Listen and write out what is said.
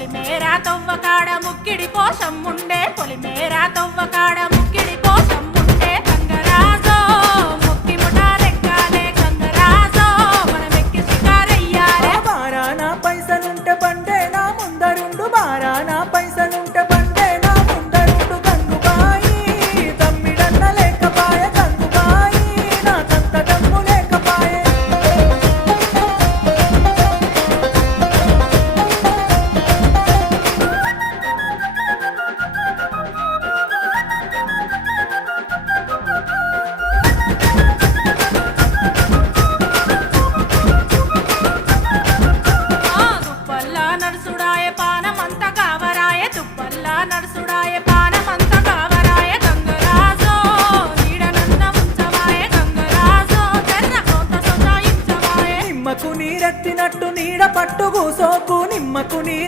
పొలిమేరా తవ్వకాడ ముక్కిడి కోసం ఉండే పొలిమేరా తవ్వకాడ ముక్కిడి కోసం ఉండే గంగరాజో ముక్కి ముఠాలెక్కాలే గంగరాజో మనమెక్కి షికారయ్యాలే బారానా పైసలుంటే బండే నా ముందరుండు బారానా పైసలుంటే బండే నా ముందరుండు గంగుబాయి తమ్మిడన్న లేకపాయ గంగుబాయి నాకంత డమ్ము లేకపాయే గుప్పల్లా నడుసుడాయ పాన